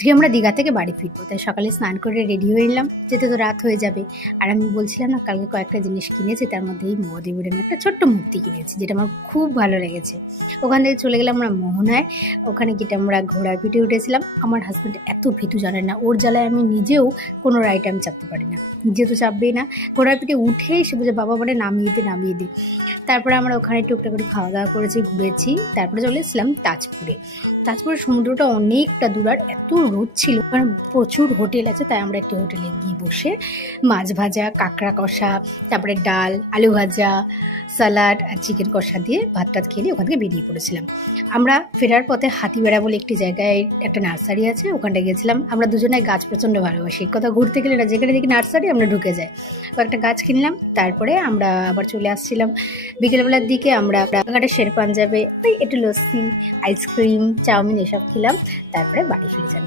আজকে আমরা দীঘা থেকে বাড়ি ফিরবো, তাই সকালে স্নান করে রেডি হয়ে নিলাম, যেতে তো রাত হয়ে যাবে। আর আমি বলছিলাম না, কালকে কয়েকটা জিনিস কিনেছি, তার মধ্যে এই মহাদেবের আমি একটা ছোট্ট মূর্তি কিনেছি, যেটা আমার খুব ভালো লেগেছে। ওখান থেকে চলে গেলাম আমরা মোহনায়। ওখানে গিয়ে আমরা ঘোড়ার পিঠে উঠেছিলাম। আমার হাজব্যান্ড এত ভীতু, জানেন না, ওর জ্বালায় আমি নিজেও কোনো রাইড আমি চাপতে পারি না, নিজে তো চাপবেই না। ঘোড়ার পিঠে উঠেই সে বলছে, বাবা মানে নামিয়ে দিই। তারপরে আমরা ওখানে টুকটাক করে খাওয়া দাওয়া করেছি, ঘুরেছি। তারপরে চলে এসেছিলাম তাজপুরের সমুদ্রটা অনেকটা দূর, আর এত রোদ ছিল, কারণ প্রচুর হোটেল আছে, তাই আমরা একটি হোটেলে গিয়ে বসে মাছ ভাজা, কাঁকড়া কষা, তারপরে ডাল, আলু ভাজা, স্যালাড আর চিকেন কষা দিয়ে ভাত টাত খেয়ে ওখান থেকে বেরিয়ে পড়েছিলাম। আমরা ফেরার পথে হাতিবেড়া বলে একটি জায়গায় একটা নার্সারি আছে, ওখানটায় গেছিলাম। আমরা দুজনে গাছ প্রচণ্ড ভালোবাসি, কোথাও ঘুরতে গেলে না, যেখানে দেখি নার্সারি আমরা ঢুকে যাই। কয়েকটা গাছ কিনলাম, তারপরে আমরা আবার চলে আসছিলাম। বিকেলবেলার দিকে আমরা রাস্তাঘাটে শের পাঞ্জাবে ওই একটু লস্যি, আইসক্রিম, চাউমিন এসব খেলাম, তারপরে বাড়ি ফিরে যান।